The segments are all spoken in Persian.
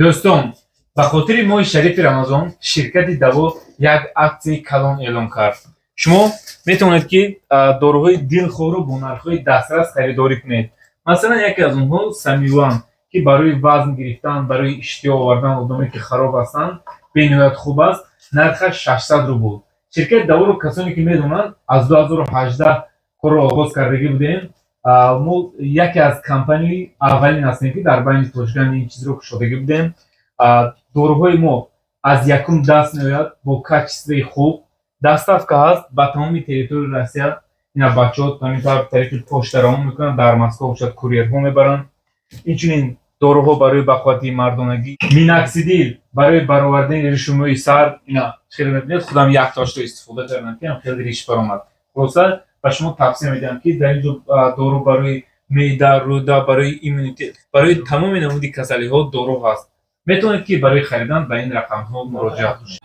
دوستان به خاطر ماه شریف رمضان شرکت دوا یک اکسی کلان اعلام کرد. شما میتونید که داروهای دلخواه رو با نرخ‌های دسترس خریداری کنید. مثلا یکی از اونها سمیوان که برای وزن گرفتن، برای اشتها آوردن آدمی که خراب هستند بینایت خوب است. نرخش 600 روبل. شرکت دوا رو کسانی که میدونند از 2018 کار رو آغاز کردگی بودیم. ما یکی از کمپانی اولین هستیم که در بین توجگان این چیز رو کشادگی بودیم. داروهای ما از یکم دست میآید با کیفیت خوب. دستافکا هست به تمام تریتوری روسیه. اینا بچه‌ها همین طریق پشت درام میکنن، در مسکو شاید کوریرها میبرن. اینچنین داروها برای بخواتی مردانگی، میناکسیدیل برای برآوردن ریشموی سر، اینا خیلی میبینید. خودم یک تاش رو استفاده کردم که خیلی ریش برآمد. خلاصه به شما توصیه میدم که در این دارو برای معده، روده، برای ایمونیته، برای تمام نمود کسلی ها دارو هست. میتونید که برای خریدن به این رقم ها مراجعه کنید.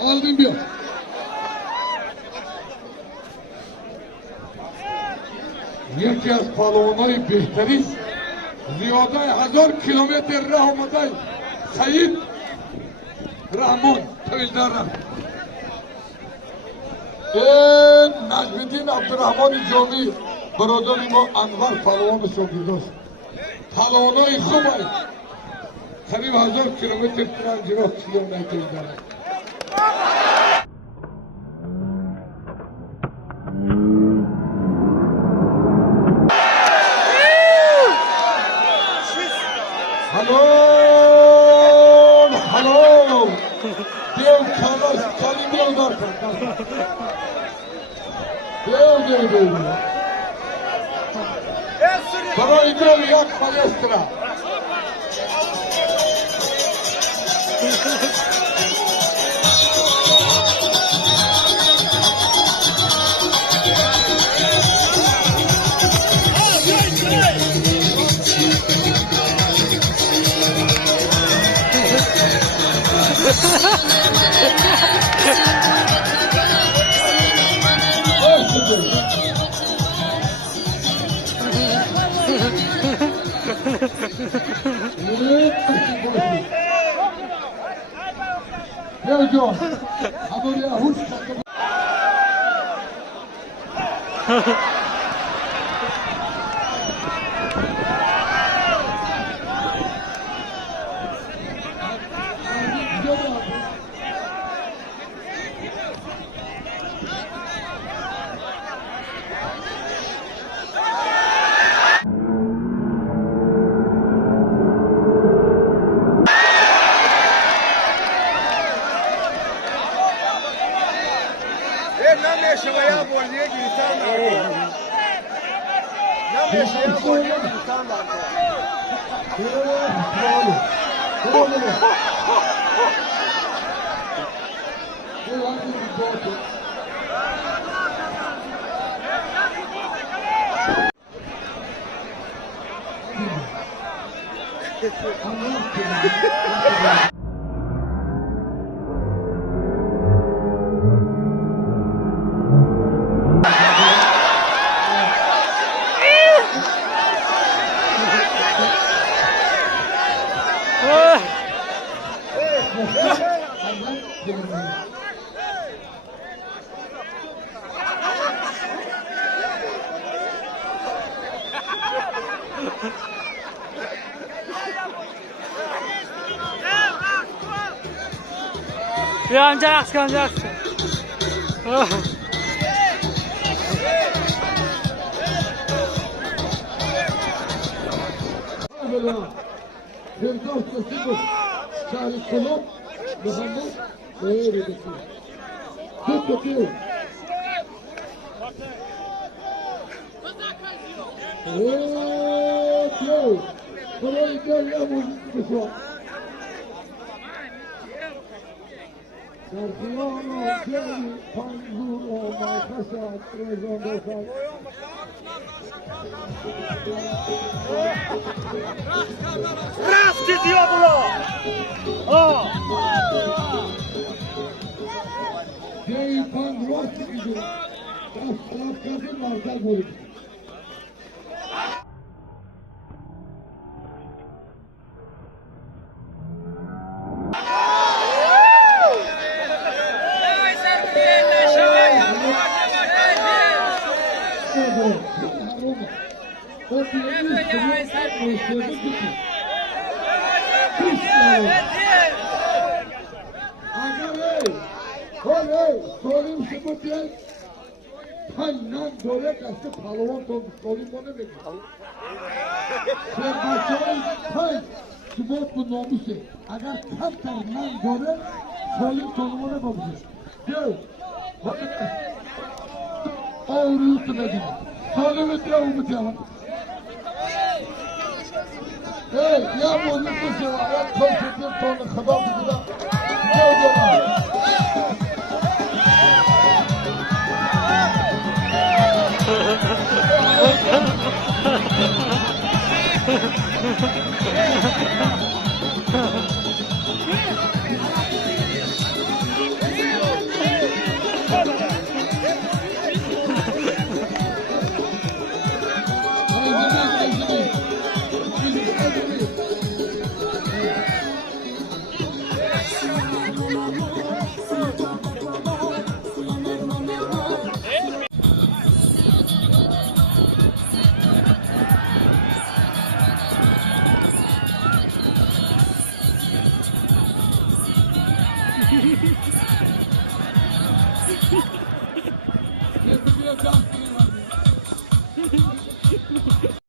Aldım bir. یکی از پهلوانای بهترین زیاده 1000 کیلومتر راه آمده سید رحمان تویدار نجم‌الدین عبدالرحمن جامی برادر ما انور پهلوان شاگرداست. پهلوانای خوبه قریب 1000 کیلومتر ترنج راه کشیدن تویدار. Hello. Dev Kalas Kalim'den var. Dev. Para idol yak palestra. Yo, John. Ama ya huş Não mexa, vai a bolinha gritando. Não mexa, vai a bolinha gritando. Yanacaksın. Raz ty diablo! O! Jay Pan Ross gidiyor. Taraf kadın marka golü. Agar tam tarafından göre soyun sonumuna bakacağız. Gel. Ağrıyor tümedim. Sonumu diyorum diyorum. Hey, ya bu ne kızı var? Ya konuşuyor sonra kadar burada. Gel gel. Yes,